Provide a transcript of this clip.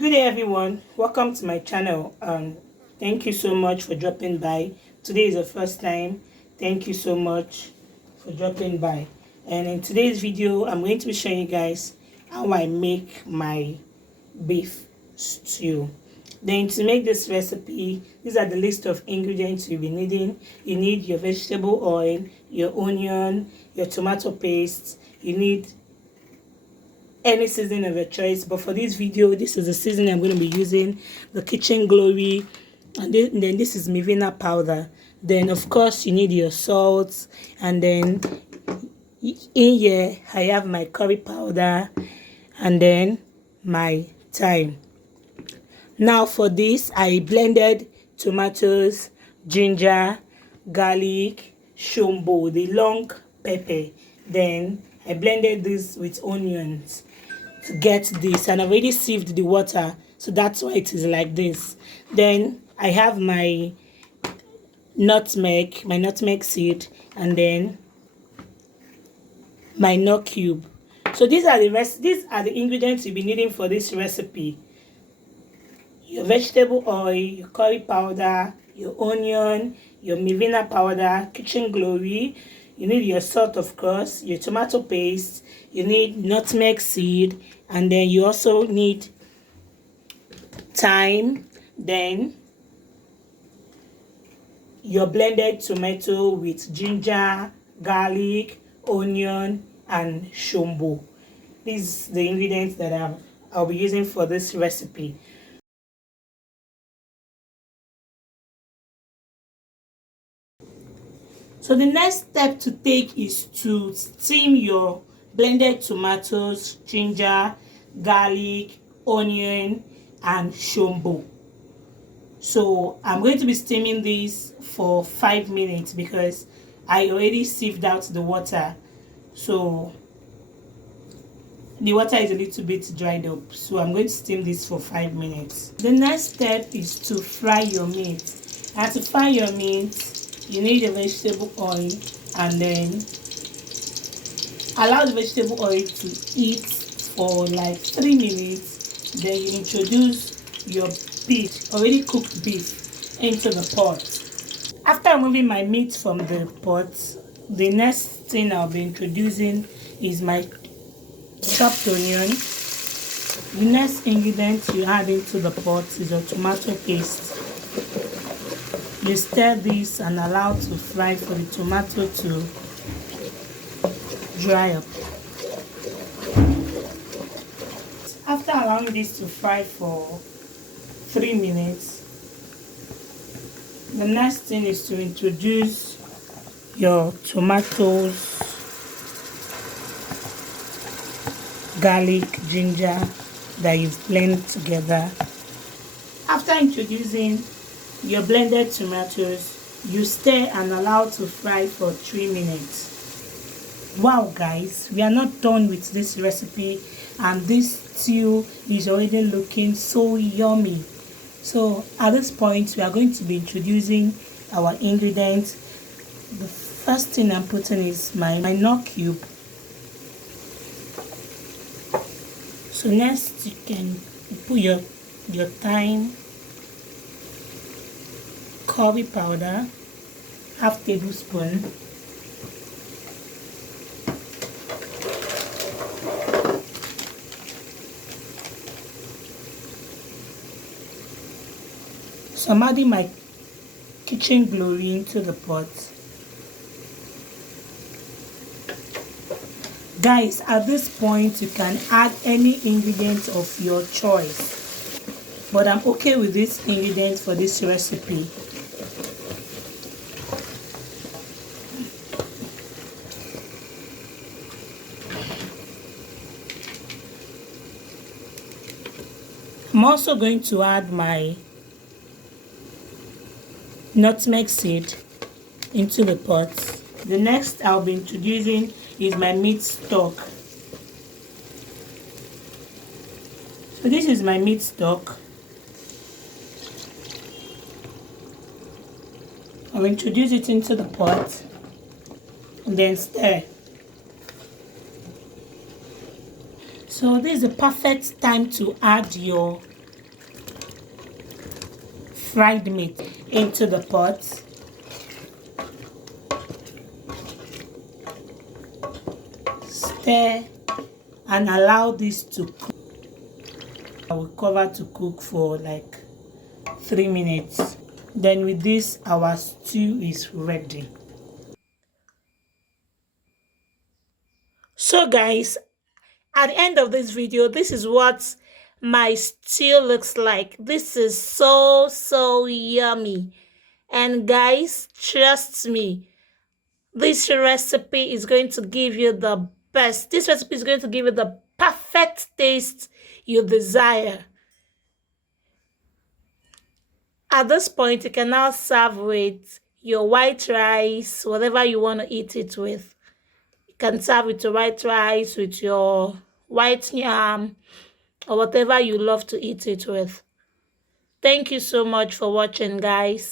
Good day everyone, welcome to my channel. Thank you so much for dropping by. Today is the first time. Thank you so much for dropping by. And in today's video I'm going to be showing you guys how I make my beef stew. Then to make this recipe, these are the list of ingredients you'll be needing. You need your vegetable oil, your onion, your tomato paste. You need any seasoning of your choice, but for this video, this is the seasoning I'm going to be using, the Kitchen Glory, and then this is Mivina powder. Then of course you need your salt, and then in here I have my curry powder and then my thyme. Now for this, I blended tomatoes, ginger, garlic, shombo, the long pepper. Then I blended this with onions to get this, and I've already sieved the water, so that's why it is like this. Then I have my nutmeg seed, and then my nut cube. So these are the ingredients you'll be needing for this recipe. Your vegetable oil, your curry powder, your onion, your Mivina powder, Kitchen Glory. You need your salt, of course, your tomato paste, you need nutmeg seed, and then you also need thyme, then your blended tomato with ginger, garlic, onion, and shombo. These are the ingredients that I'll be using for this recipe. So the next step to take is to steam your blended tomatoes, ginger, garlic, onion, and shombo. So I'm going to be steaming this for 5 minutes because I already sieved out the water. So the water is a little bit dried up. So I'm going to steam this for 5 minutes. The next step is to fry your meat. And to fry your meat, you need a vegetable oil, and then allow the vegetable oil to heat for like 3 minutes. Then you introduce your beef, already cooked beef, into the pot. After removing my meat from the pot, the next thing I'll be introducing is my chopped onion. The next ingredient you add into the pot is your tomato paste. You stir this and allow to fry for the tomato to dry up. After allowing this to fry for 3 minutes, the next thing is to introduce your tomatoes, garlic, ginger that you've blended together. After introducing your blended tomatoes, you stir and allow to fry for 3 minutes. Wow guys, we are not done with this recipe, and this stew is already looking so yummy. So at this point we are going to be introducing our ingredients. The first thing I'm putting is my nut cube. So next you can put your thyme, curry powder, half tablespoon, so I'm adding my Kitchen Glory into the pot. Guys, at this point you can add any ingredient of your choice, but I'm okay with this ingredient for this recipe. I'm also going to add my nutmeg seed into the pot. The next I'll be introducing is my meat stock. So this is my meat stock. I'll introduce it into the pot and then stir. So this is the perfect time to add your fried meat into the pot. Stir and allow this to cook. I will cover to cook for like 3 minutes. Then with this, our stew is ready. So guys, at the end of this video, this is what my stew looks like. This is so yummy. And guys, trust me, this recipe is going to give you the best. This recipe is going to give you the perfect taste you desire. At this point, you can now serve with your white rice, whatever you want to eat it with. You can serve with your white rice, with your white yam, or whatever you love to eat it with. Thank you so much for watching, guys.